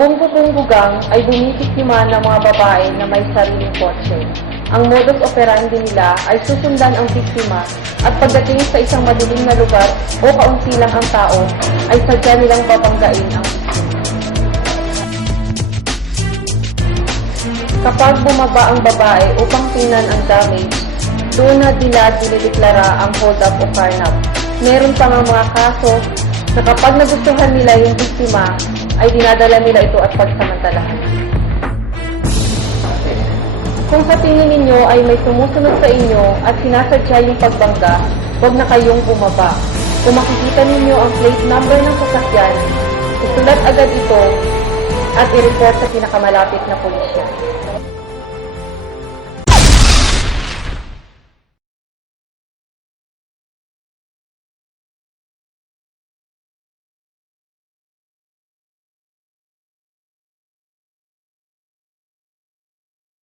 Bunggo-Bunggo Gang ay bumibiktima ng mga babae na may sariling kotse. Ang modus operandi nila ay susundan ang biktima at pagdating sa isang madilim na lugar o kaunti lang ang tao, ay sadya nilang babanggain ang biktima. Kapag bumaba ang babae upang tingnan ang damage, doon na nila dinideklara ang hold up o carnap. Meron pa mga kaso na kapag nagustuhan nila yung biktima, ay dinadala nila ito at pagsamantalahan. Kung sa tingin ninyo ay may sumusunod sa inyo at sinasadya yung pagbangga, huwag na kayong bumaba. Kung makikita ninyo ang plate number ng sasakyan, isulat agad ito at i-report sa pinakamalapit na pulisya.